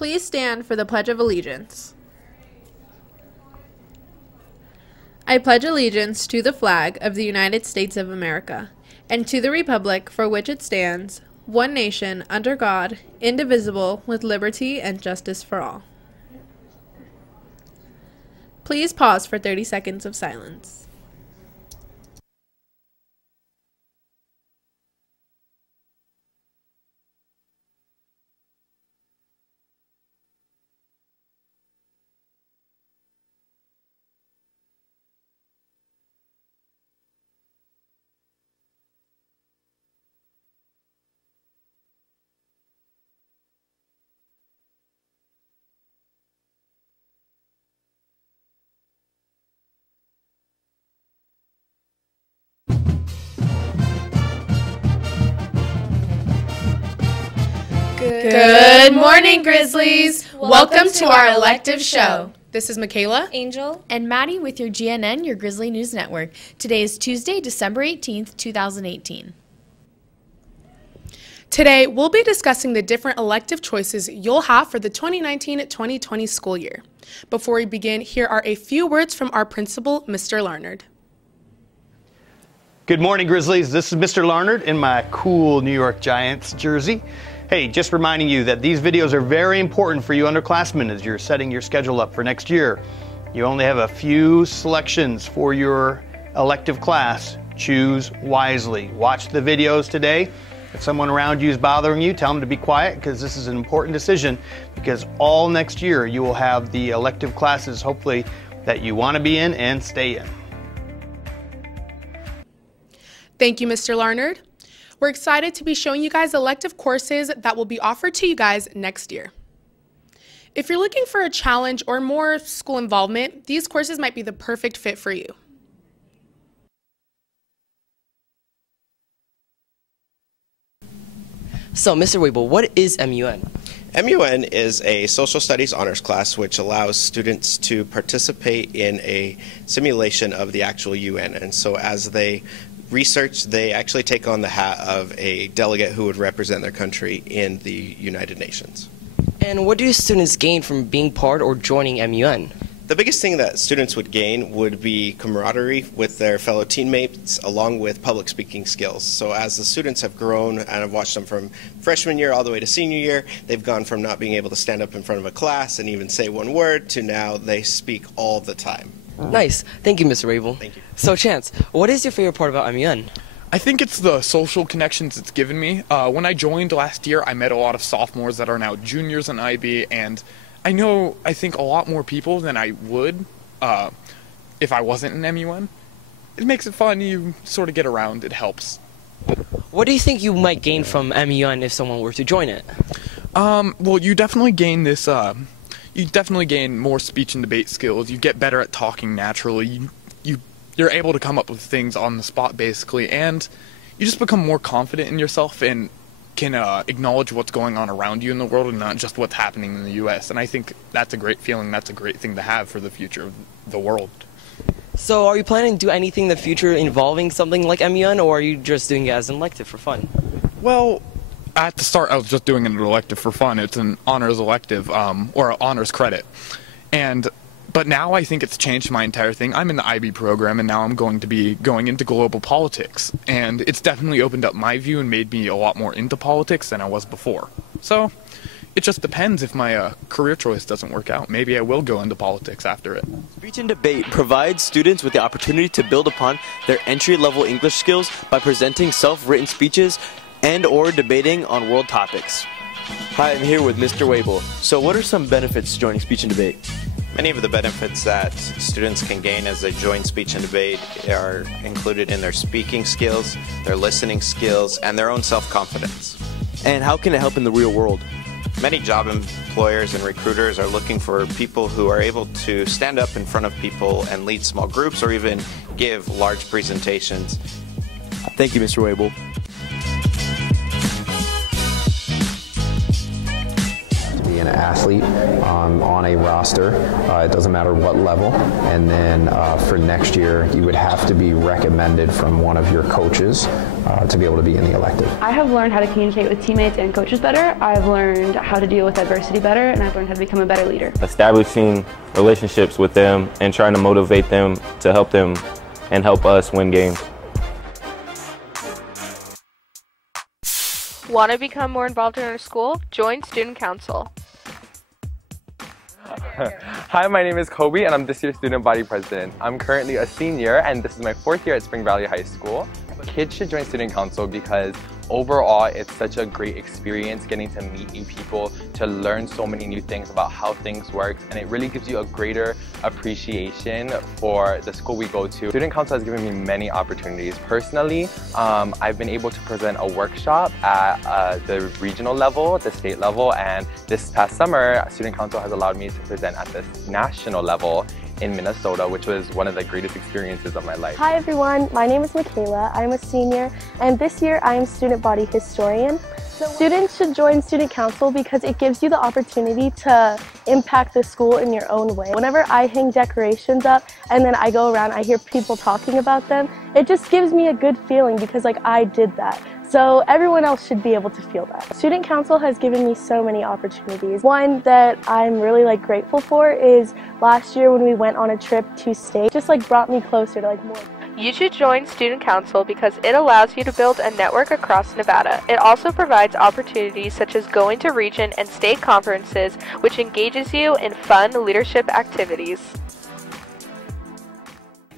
Please stand for the Pledge of Allegiance. I pledge allegiance to the flag of the United States of America and to the republic for which it stands, one nation, under God, indivisible, with liberty and justice for all. Please pause for 30 seconds of silence. Good morning, Grizzlies! Welcome to our Elective Show. This is Michaela, Angel, and Maddie with your GNN, your Grizzly News Network. Today is Tuesday, December 18th, 2018. Today, we'll be discussing the different elective choices you'll have for the 2019-2020 school year. Before we begin, here are a few words from our principal, Mr. Larnard. Good morning, Grizzlies. This is Mr. Larnard in my cool New York Giants jersey. Hey, just reminding you that these videos are very important for you underclassmen as you're setting your schedule up for next year. You only have a few selections for your elective class. Choose wisely. Watch the videos today. If someone around you is bothering you, tell them to be quiet because this is an important decision, because all next year you will have the elective classes hopefully that you want to be in and stay in. Thank you, Mr. Larnard. We're excited to be showing you guys elective courses that will be offered to you guys next year. If you're looking for a challenge or more school involvement, these courses might be the perfect fit for you. So, Mr. Wable, what is MUN? MUN is a social studies honors class which allows students to participate in a simulation of the actual UN. And so as they research, they actually take on the hat of a delegate who would represent their country in the United Nations. And what do students gain from being part or joining MUN? The biggest thing that students would gain would be camaraderie with their fellow teammates along with public speaking skills. So as the students have grown, and I've watched them from freshman year all the way to senior year, they've gone from not being able to stand up in front of a class and even say one word to now they speak all the time. Nice. Thank you, Mr. Rabel. Thank you. So, Chance, what is your favorite part about MUN? I think it's the social connections it's given me. When I joined last year, I met a lot of sophomores that are now juniors in IB, and I think a lot more people than I would if I wasn't in MUN. It makes it fun. You sort of get around. It helps. What do you think you might gain from MUN if someone were to join it? Well, you definitely gain this. You definitely gain more speech and debate skills. You get better at talking naturally. You're able to come up with things on the spot, basically, and you just become more confident in yourself and can acknowledge what's going on around you in the world and not just what's happening in the U.S. And I think that's a great feeling. That's a great thing to have for the future of the world. So are you planning to do anything in the future involving something like MUN, or are you just doing it as an elective for fun? Well, at the start, I was just doing an elective for fun. It's an honors elective, or an honors credit. But now I think it's changed my entire thing. I'm in the IB program, and now I'm going to be going into global politics. And it's definitely opened up my view and made me a lot more into politics than I was before. So it just depends if my career choice doesn't work out. Maybe I will go into politics after it. Speech and debate provides students with the opportunity to build upon their entry-level English skills by presenting self-written speeches and or debating on world topics. Hi, I'm here with Mr. Wable. So what are some benefits to joining speech and debate? Many of the benefits that students can gain as they join speech and debate are included in their speaking skills, their listening skills, and their own self-confidence. And how can it help in the real world? Many job employers and recruiters are looking for people who are able to stand up in front of people and lead small groups or even give large presentations. Thank you, Mr. Wable. Be an athlete on a roster. It doesn't matter what level. And then for next year, you would have to be recommended from one of your coaches to be able to be in the elective. I have learned how to communicate with teammates and coaches better. I've learned how to deal with adversity better, and I've learned how to become a better leader. Establishing relationships with them and trying to motivate them to help them and help us win games. Want to become more involved in our school? Join Student Council. Hi, my name is Kobe and I'm this year's student body president. I'm currently a senior and this is my 4th year at Spring Valley High School. Kids should join Student Council because overall it's such a great experience getting to meet new people, to learn so many new things about how things work, and it really gives you a greater appreciation for the school we go to. Student Council has given me many opportunities. Personally, I've been able to present a workshop at the regional level, the state level, and this past summer, Student Council has allowed me to present at the national level in Minnesota, which was one of the greatest experiences of my life. Hi everyone, my name is Michaela. I'm a senior, and this year I am student body historian. Students should join Student Council because it gives you the opportunity to impact the school in your own way. Whenever I hang decorations up and then I go around, I hear people talking about them, it just gives me a good feeling because I did that. So everyone else should be able to feel that. Student Council has given me so many opportunities. One that I'm really grateful for is last year when we went on a trip to state, just brought me closer to more. You should join Student Council because it allows you to build a network across Nevada. It also provides opportunities such as going to region and state conferences, which engages you in fun leadership activities.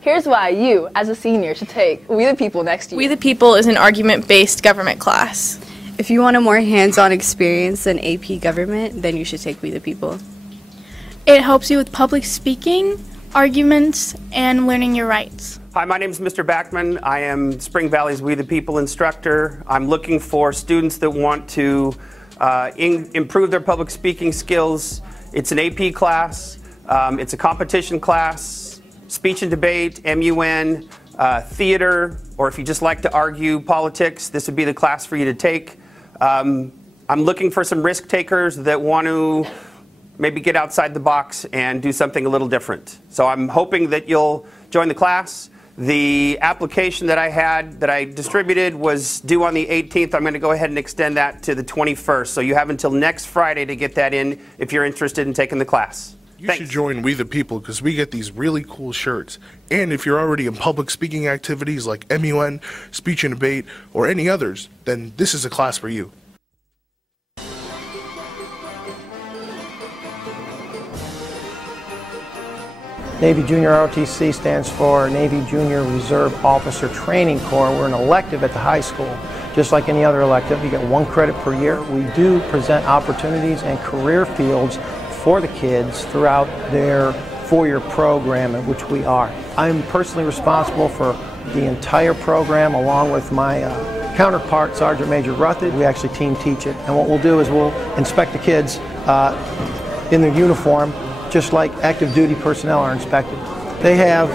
Here's why you, as a senior, should take We the People next year. We the People is an argument-based government class. If you want a more hands-on experience than AP Government, then you should take We the People. It helps you with public speaking, arguments, and learning your rights. Hi, my name is Mr. Backman. I am Spring Valley's We the People instructor. I'm looking for students that want to improve their public speaking skills. It's an AP class. It's a competition class. Speech and debate, MUN, theater, or if you just like to argue politics, this would be the class for you to take. I'm looking for some risk takers that want to maybe get outside the box and do something a little different. So I'm hoping that you'll join the class. The application that I distributed was due on the 18th. I'm going to go ahead and extend that to the 21st. So you have until next Friday to get that in if you're interested in taking the class. You should join We the People because we get these really cool shirts. And if you're already in public speaking activities like MUN, speech and debate, or any others, then this is a class for you. Navy Junior ROTC stands for Navy Junior Reserve Officer Training Corps. We're an elective at the high school. Just like any other elective, you get 1 credit per year. We do present opportunities and career fields for the kids throughout their 4-year program, in which we are. I'm personally responsible for the entire program along with my counterpart, Sergeant Major Ruthid. We actually team teach it, and what we'll do is we'll inspect the kids in their uniform just like active duty personnel are inspected. They have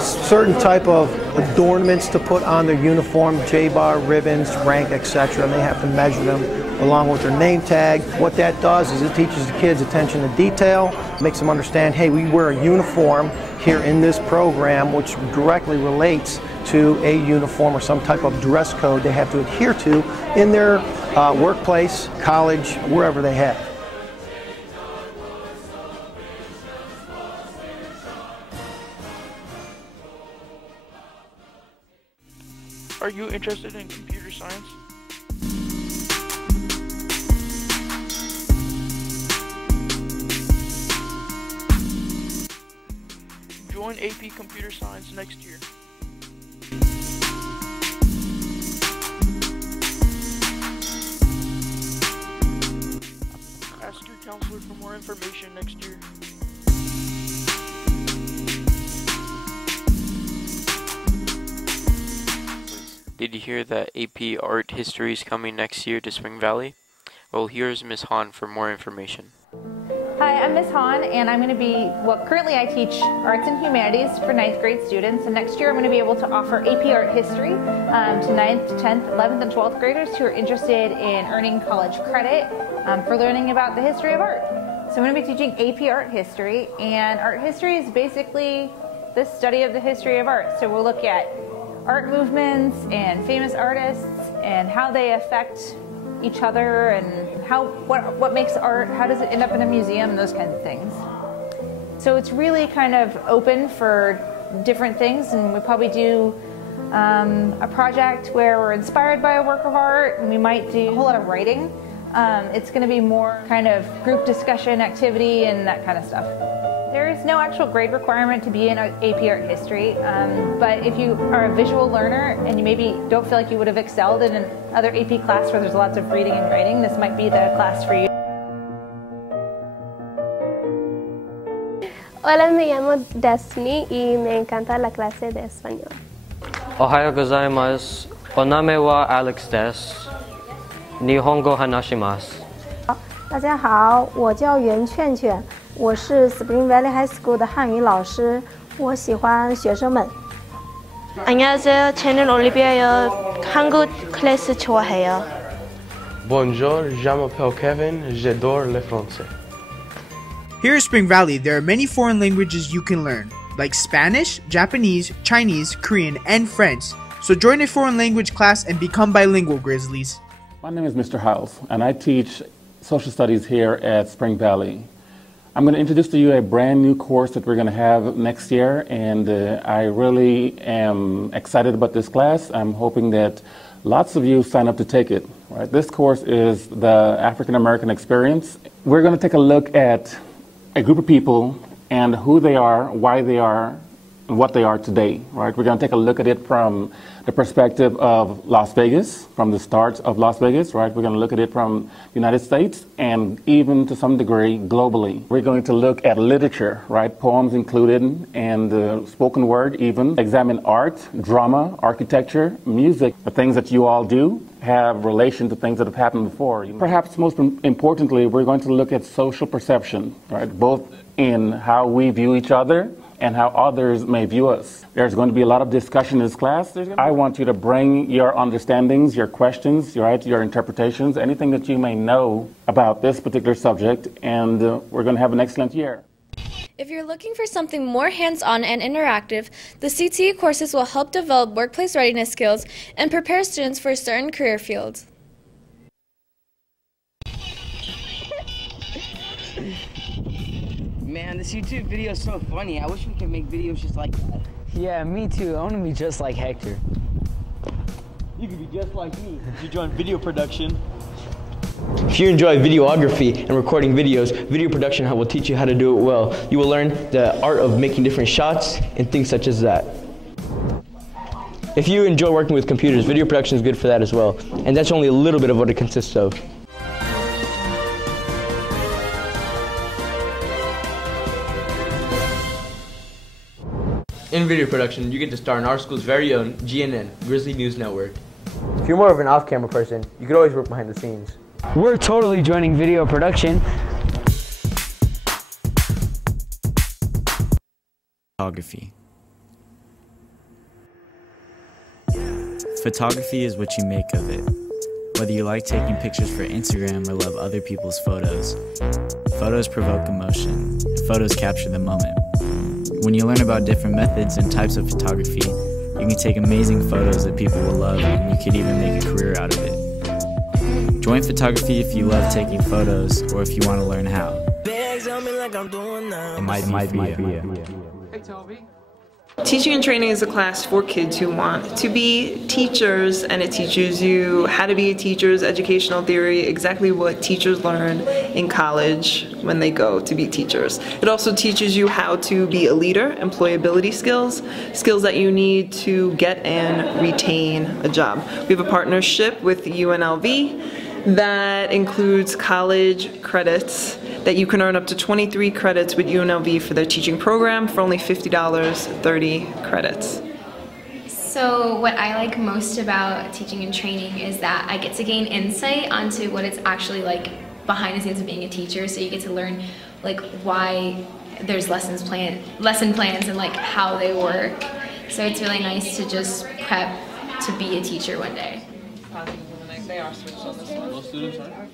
certain type of adornments to put on their uniform, J-bar, ribbons, rank, etc., and they have to measure them along with their name tag. What that does is it teaches the kids attention to detail, makes them understand, hey, we wear a uniform here in this program, which directly relates to a uniform or some type of dress code they have to adhere to in their workplace, college, wherever they head. Are you interested in computer science? Join AP Computer Science next year. Ask your counselor for more information next year. Did you hear that AP Art History is coming next year to Spring Valley? Well, here's Ms. Hahn for more information. Hi, I'm Ms. Hahn, and I'm going to be, currently I teach Arts and Humanities for 9th grade students, and next year I'm going to be able to offer AP Art History to 9th, 10th, 11th, and 12th graders who are interested in earning college credit for learning about the history of art. So I'm going to be teaching AP Art History, and art history is basically the study of the history of art. So we'll look at art movements and famous artists and how they affect each other and what makes art, how does it end up in a museum, those kinds of things. So it's really kind of open for different things, and we probably do a project where we're inspired by a work of art, and we might do a whole lot of writing. It's going to be more kind of group discussion activity and that kind of stuff. There is no actual grade requirement to be in AP Art History, but if you are a visual learner and you maybe don't feel like you would have excelled in another AP class where there's lots of reading and writing, this might be the class for you. Hola, me llamo Destiny y me encanta la clase de español. Ohayou gozaimasu. Oname wa Alex desu. Nihongo hanashimasu. 大家好，我叫袁劝劝，我是 Spring Valley High School 的汉语老师，我喜欢学生们。 안녕하세요. 저는 올리비아요. 한국 클래스 좋아해요. Bonjour, je m'appelle Kevin, j'adore le français. Here at Spring Valley, there are many foreign languages you can learn, like Spanish, Japanese, Chinese, Korean, and French. So join a foreign language class and become bilingual, Grizzlies. My name is Mr. Hiles, and I teach social studies here at Spring Valley. I'm going to introduce to you a brand new course that we're going to have next year, and I really am excited about this class. I'm hoping that lots of you sign up to take it. Right? This course is the African American experience. We're going to take a look at a group of people and who they are, why they are, and what they are today. Right? We're going to take a look at it from the perspective of Las Vegas, from the start of Las Vegas, right? We're going to look at it from the United States and even to some degree globally. We're going to look at literature, right? Poems included and spoken word even. Examine art, drama, architecture, music. The things that you all do have relation to things that have happened before. Perhaps most importantly, we're going to look at social perception, right? Both in how we view each other and how others may view us. There's going to be a lot of discussion in this class. I want you to bring your understandings, your questions, right, your interpretations, anything that you may know about this particular subject, and we're going to have an excellent year. If you're looking for something more hands-on and interactive, the CTE courses will help develop workplace readiness skills and prepare students for certain career fields. Man, this YouTube video is so funny. I wish we could make videos just like that. Yeah, me too. I want to be just like Hector. You could be just like me if you join video production. If you enjoy videography and recording videos, Video Production Hub will teach you how to do it well. You will learn the art of making different shots and things such as that. If you enjoy working with computers, video production is good for that as well. And that's only a little bit of what it consists of. In video production, you get to star in our school's very own GNN, Grizzly News Network. If you're more of an off-camera person, you could always work behind the scenes. We're totally joining video production. Photography. Photography is what you make of it. Whether you like taking pictures for Instagram or love other people's photos, photos provoke emotion, and photos capture the moment. When you learn about different methods and types of photography, you can take amazing photos that people will love, and you could even make a career out of it. Join photography if you love taking photos or if you want to learn how. It might be you. Hey, Toby. Teaching and training is a class for kids who want to be teachers, and it teaches you how to be a teacher's educational theory, exactly what teachers learn in college when they go to be teachers. It also teaches you how to be a leader, employability skills, skills that you need to get and retain a job. We have a partnership with UNLV that includes college credits that you can earn up to 23 credits with UNLV for their teaching program for only $50, 30 credits. So what I like most about teaching and training is that I get to gain insight onto what it's actually like behind the scenes of being a teacher. So you get to learn like why there's lesson plans and like how they work. So it's really nice to just prep to be a teacher one day. They are switched on this one. Most students are.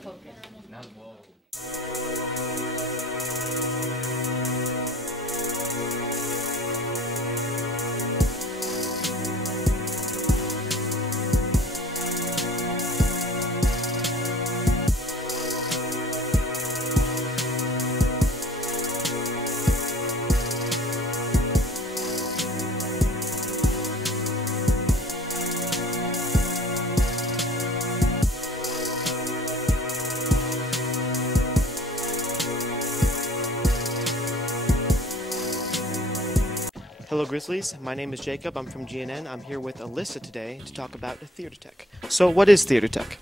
Hello Grizzlies, my name is Jacob, I'm from GNN. I'm here with Alyssa today to talk about Theater Tech. So what is Theater Tech?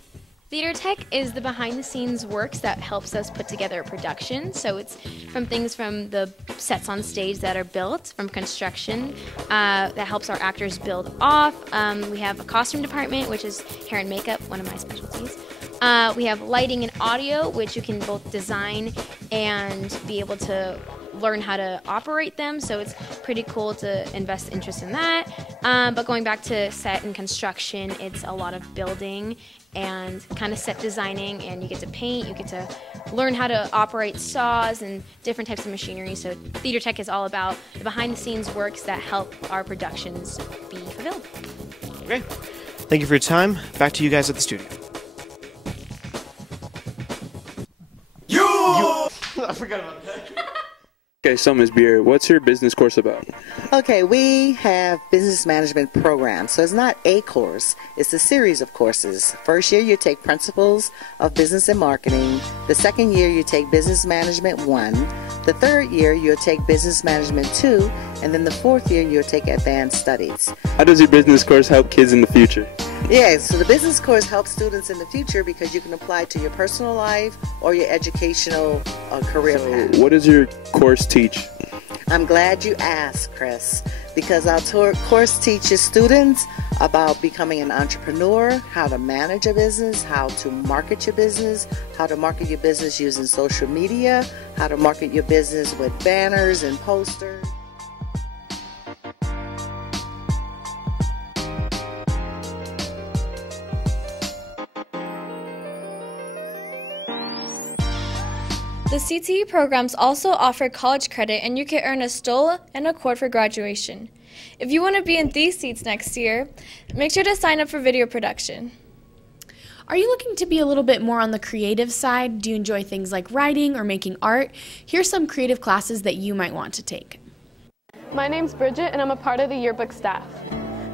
Theater Tech is the behind-the-scenes works that helps us put together a production. So it's from things from the sets on stage that are built, from construction that helps our actors build off. We have a costume department, which is hair and makeup, one of my specialties. We have lighting and audio, which you can both design and be able to learn how to operate them, so it's pretty cool to invest interest in that. But going back to set and construction, it's a lot of building and kind of set designing, and you get to paint, you get to learn how to operate saws and different types of machinery. So Theater Tech is all about the behind-the-scenes works that help our productions be fulfilled. Okay, thank you for your time. Back to you guys at the studio. I forgot about that. Okay, so Ms. Beer, what's your business course about? Okay, we have business management programs, so it's not a course, it's a series of courses. First year you take Principles of Business and Marketing, the second year you take Business Management 1, the third year you'll take Business Management 2, and then the fourth year you'll take Advanced Studies. How does your business course help kids in the future? Yeah, so the business course helps students in the future because you can apply to your personal life or your educational career path. What does your course teach? I'm glad you asked, Chris, because our course teaches students about becoming an entrepreneur, how to manage a business, how to market your business, how to market your business using social media, how to market your business with banners and posters. The CTE programs also offer college credit, and you can earn a STOL and a cord for graduation. If you want to be in these seats next year, make sure to sign up for video production. Are you looking to be a little bit more on the creative side? Do you enjoy things like writing or making art? Here's some creative classes that you might want to take. My name's Bridget and I'm a part of the yearbook staff.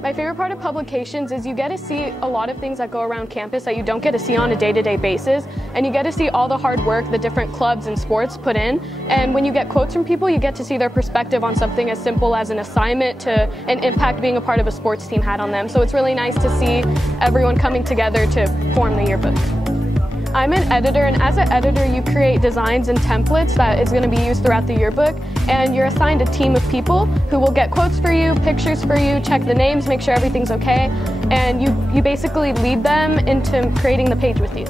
My favorite part of publications is you get to see a lot of things that go around campus that you don't get to see on a day-to-day basis, and you get to see all the hard work the different clubs and sports put in, and when you get quotes from people, you get to see their perspective on something as simple as an assignment to an impact being a part of a sports team had on them. So it's really nice to see everyone coming together to form the yearbook. I'm an editor, and as an editor you create designs and templates that is going to be used throughout the yearbook, and you're assigned a team of people who will get quotes for you, pictures for you, check the names, make sure everything's okay, and you basically lead them into creating the page with you.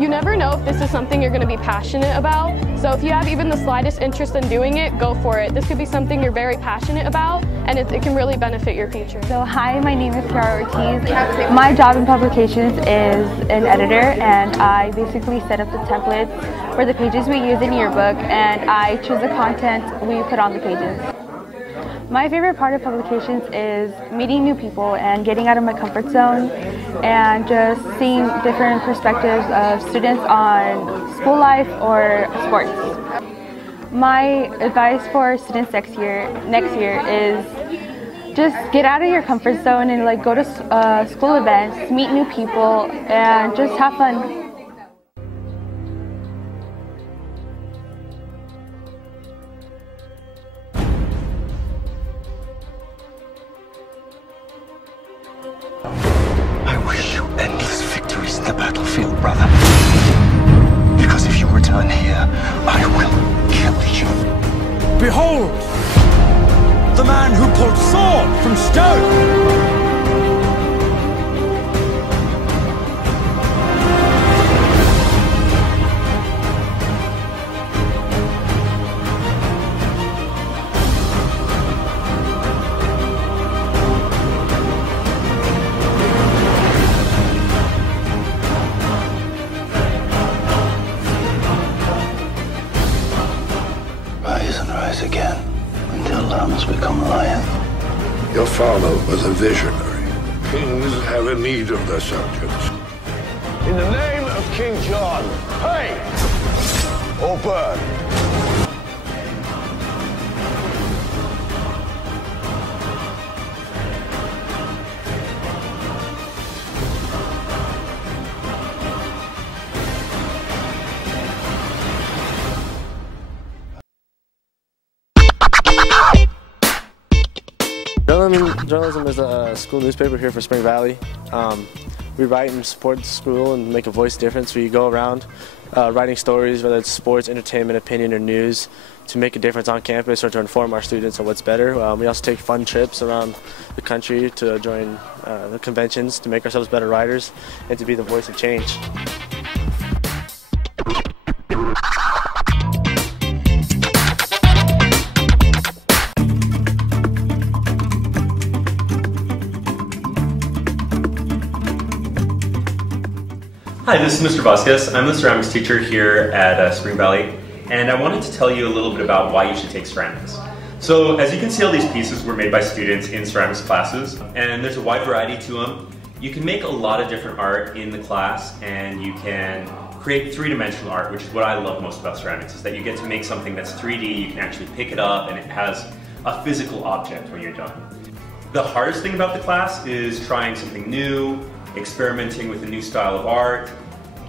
You never know if this is something you're going to be passionate about, so if you have even the slightest interest in doing it, go for it. This could be something you're very passionate about, and it can really benefit your future. So hi, my name is Ortiz. My job in publications is an editor, and I basically set up the templates for the pages we use in yearbook, and I choose the content we put on the pages. My favorite part of publications is meeting new people and getting out of my comfort zone and just seeing different perspectives of students on school life or sports. My advice for students next year is just get out of your comfort zone and go to school events, meet new people, and just have fun. I wish you endless victories in the battlefield, brother. Because if you return here, I will kill you. Behold! The man who pulled sword from stone! Rise again until lambs become lions. Your father was a visionary. Kings have a need of their subjects. In the name of King John, pay or burn. Student journalism is a school newspaper here for Spring Valley. We write and support the school and make a voice difference. We go around writing stories, whether it's sports, entertainment, opinion, or news, to make a difference on campus or to inform our students on what's better. We also take fun trips around the country to join the conventions to make ourselves better writers and to be the voice of change. Hi, this is Mr. Vasquez. I'm the ceramics teacher here at Spring Valley, and I wanted to tell you a little bit about why you should take ceramics. So, as you can see, all these pieces were made by students in ceramics classes, and there's a wide variety to them. You can make a lot of different art in the class, and you can create three-dimensional art, which is what I love most about ceramics, is that you get to make something that's 3D, you can actually pick it up, and it has a physical object when you're done. The hardest thing about the class is trying something new, experimenting with a new style of art,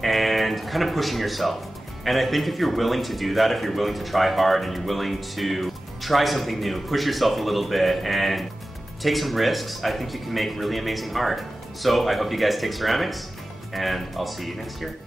and kind of pushing yourself. And I think if you're willing to do that, if you're willing to try hard and you're willing to try something new, push yourself a little bit and take some risks, I think you can make really amazing art. So I hope you guys take ceramics, and I'll see you next year.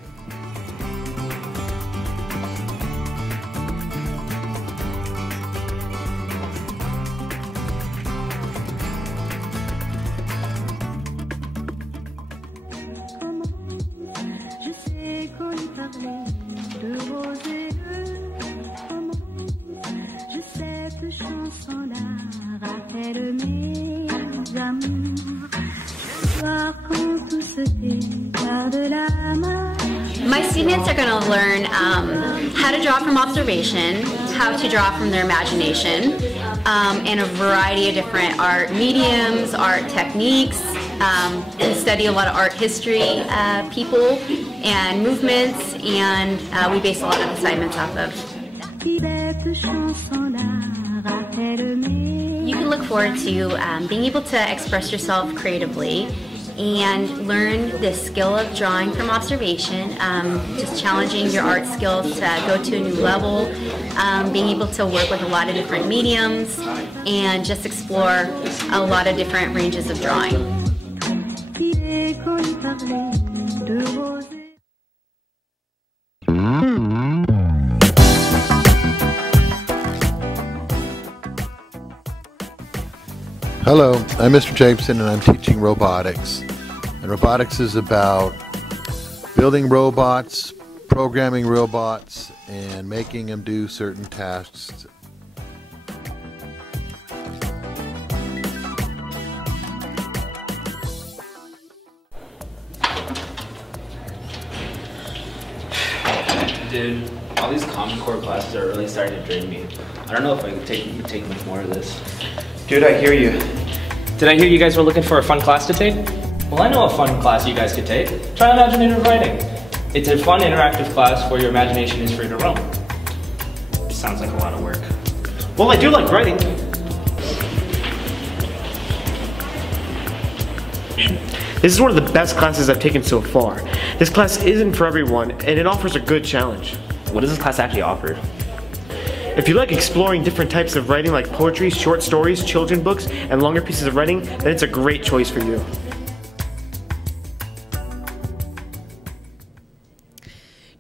My students are going to learn how to draw from observation, how to draw from their imagination, and a variety of different art mediums, art techniques, and study a lot of art history, people and movements, and we base a lot of assignments off of. You can look forward to being able to express yourself creatively and learn the skill of drawing from observation, just challenging your art skills to go to a new level, being able to work with a lot of different mediums, and just explore a lot of different ranges of drawing. Hello, I'm Mr. Jameson and I'm teaching robotics. And robotics is about building robots, programming robots, and making them do certain tasks. Dude, all these Common Core classes are really starting to drain me. I don't know if I can take much more of this. Dude, I hear you. Did I hear you guys were looking for a fun class to take? Well, I know a fun class you guys could take. Try imaginative writing. It's a fun, interactive class where your imagination is free to roam. It sounds like a lot of work. Well, I do like writing. This is one of the best classes I've taken so far. This class isn't for everyone, and it offers a good challenge. What does this class actually offer? If you like exploring different types of writing like poetry, short stories, children's books, and longer pieces of writing, then it's a great choice for you.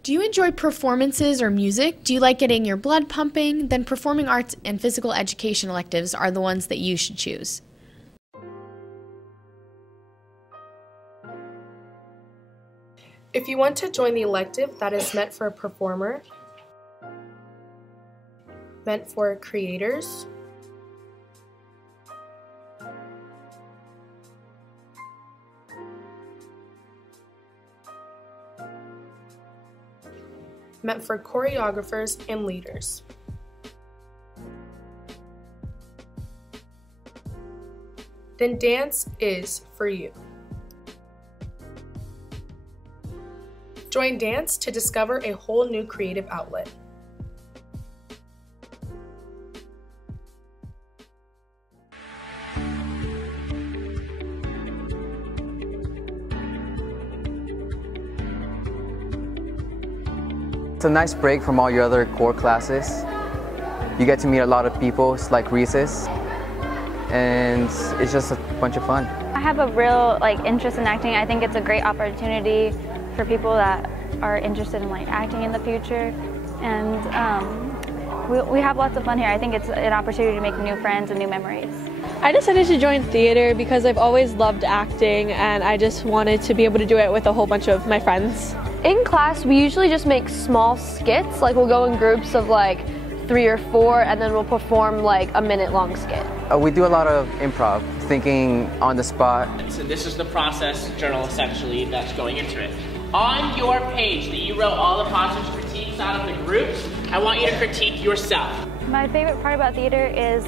Do you enjoy performances or music? Do you like getting your blood pumping? Then performing arts and physical education electives are the ones that you should choose. If you want to join the elective that is meant for a performer, meant for creators, meant for choreographers and leaders. Then dance is for you. Join dance to discover a whole new creative outlet. It's a nice break from all your other core classes. You get to meet a lot of people. It's like recess. and it's just a bunch of fun. I have a real interest in acting. I think it's a great opportunity for people that are interested in acting in the future, and we have lots of fun here. I think it's an opportunity to make new friends and new memories. I decided to join theater because I've always loved acting, and I just wanted to be able to do it with a whole bunch of my friends. In class, we usually just make small skits. We'll go in groups of 3 or 4, and then we'll perform a minute-long skit. We do a lot of improv, thinking on the spot. So this is the process journal essentially that's going into it. On your page that you wrote all the positive critiques out of the groups, I want you to critique yourself. My favorite part about theater is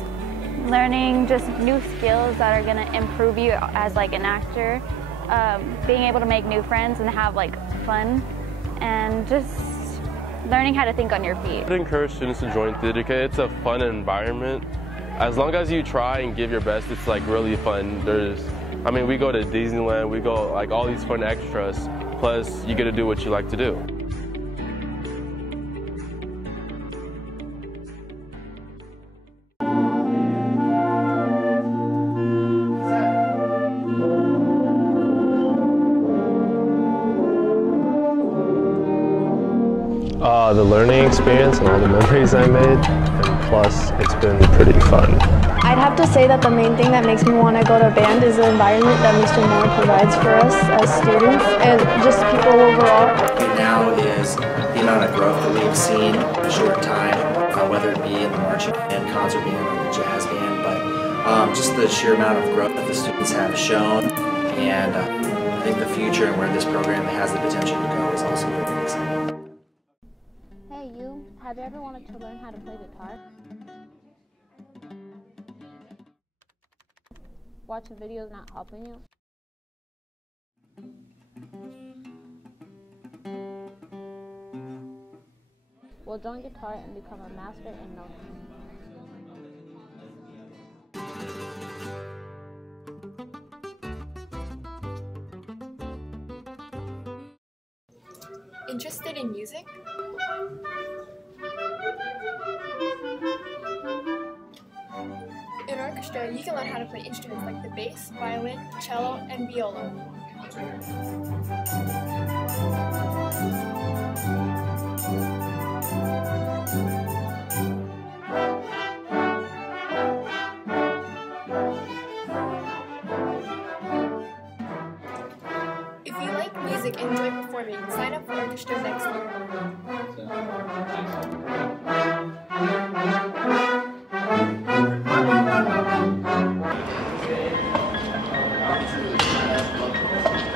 learning just new skills that are going to improve you as an actor, being able to make new friends and have fun, and just learning how to think on your feet. I would encourage students to join theater because it's a fun environment. As long as you try and give your best, it's really fun. We go to Disneyland, we go all these fun extras, plus you get to do what you like to do. The learning experience and all the memories I made, and plus it's been pretty fun. I'd have to say that the main thing that makes me want to go to band is the environment that Mr. Moore provides for us as students, and just people overall. Now is the amount of growth that we've seen in a short time, whether it be in the marching band, concert band, or the jazz band, but just the sheer amount of growth that the students have shown, and I think the future and where this program has the potential to go is also very exciting. Hey you, have you ever wanted to learn how to play guitar? Watching videos not helping you? Well, join guitar and become a master in no time. Interested in music? In orchestra, you can learn how to play instruments like the bass, violin, cello, and viola. If you like music and enjoy performing, sign up for orchestra next year.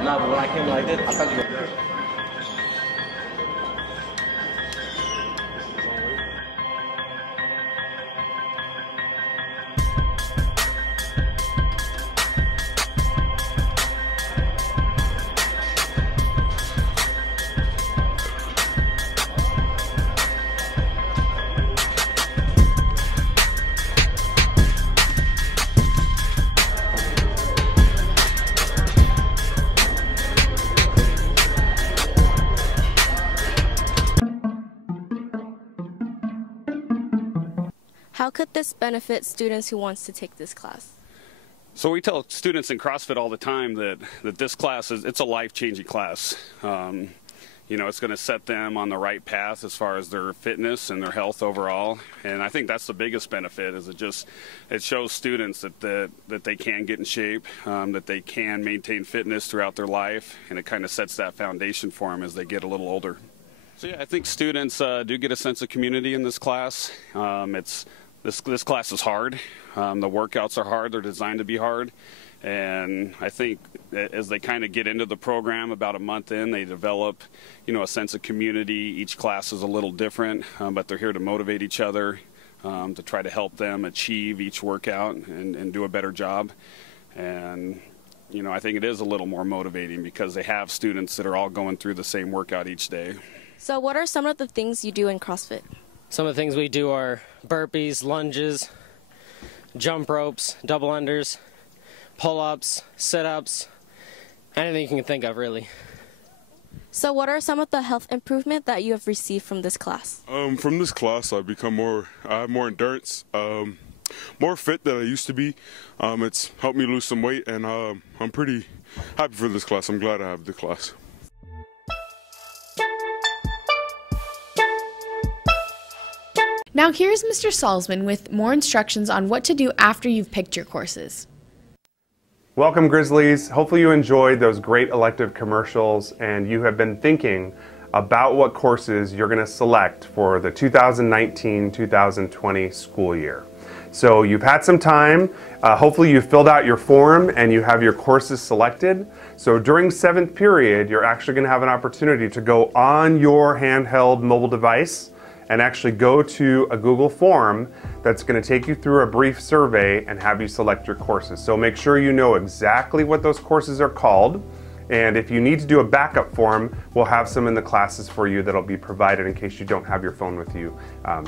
No, but when I came like this, I thought you were there. How could this benefit students who wants to take this class? So we tell students in CrossFit all the time that this class it's a life-changing class. It's going to set them on the right path as far as their fitness and their health overall. And I think that's the biggest benefit is it shows students that they can get in shape, that they can maintain fitness throughout their life, and it kind of sets that foundation for them as they get a little older. So yeah, I think students do get a sense of community in this class. This class is hard. The workouts are hard. They're designed to be hard. And I think as they kind of get into the program, about a month in, they develop, a sense of community. Each class is a little different, but they're here to motivate each other, to try to help them achieve each workout and do a better job. And, I think it is a little more motivating because they have students that are all going through the same workout each day. So what are some of the things you do in CrossFit? Some of the things we do are burpees, lunges, jump ropes, double unders, pull-ups, sit-ups, anything you can think of, really. So what are some of the health improvement that you have received from this class? From this class, I have more endurance. more fit than I used to be. It's helped me lose some weight, and I'm pretty happy for this class. I'm glad I have the class. Now here's Mr. Salzman with more instructions on what to do after you've picked your courses. Welcome, Grizzlies. Hopefully you enjoyed those great elective commercials and you have been thinking about what courses you're going to select for the 2019-2020 school year. So you've had some time. Hopefully you filled out your form and you have your courses selected. So during 7th period, you're actually going to have an opportunity to go on your handheld mobile device and actually go to a Google form that's going to take you through a brief survey and have you select your courses. So make sure you know exactly what those courses are called. And if you need to do a backup form, we'll have some in the classes for you that'll be provided in case you don't have your phone with you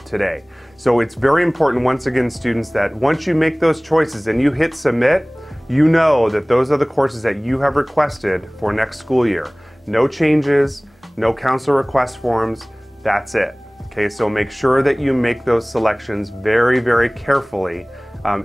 today. So it's very important, once again, students, that once you make those choices and you hit submit, you know that those are the courses that you have requested for next school year. No changes, no counselor request forms, that's it. Okay, so make sure that you make those selections very, very carefully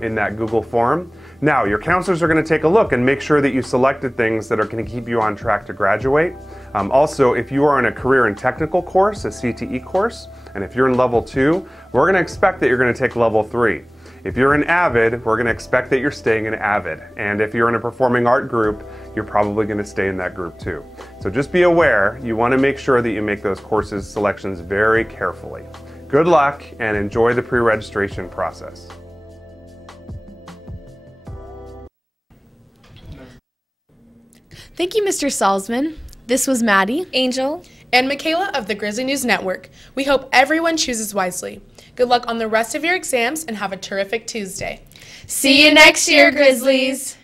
in that Google form. Now, your counselors are going to take a look and make sure that you selected things that are going to keep you on track to graduate. Also, if you are in a career and technical course, a CTE course, and if you're in level 2, we're going to expect that you're going to take level 3. If you're in AVID, we're going to expect that you're staying in AVID. And if you're in a performing art group, you're probably going to stay in that group too. So just be aware, you want to make sure that you make those courses selections very carefully. Good luck and enjoy the pre-registration process. Thank you, Mr. Salzman. This was Maddie, Angel, and Michaela of the Grizzly News Network. We hope everyone chooses wisely. Good luck on the rest of your exams and have a terrific Tuesday. See you next year, Grizzlies!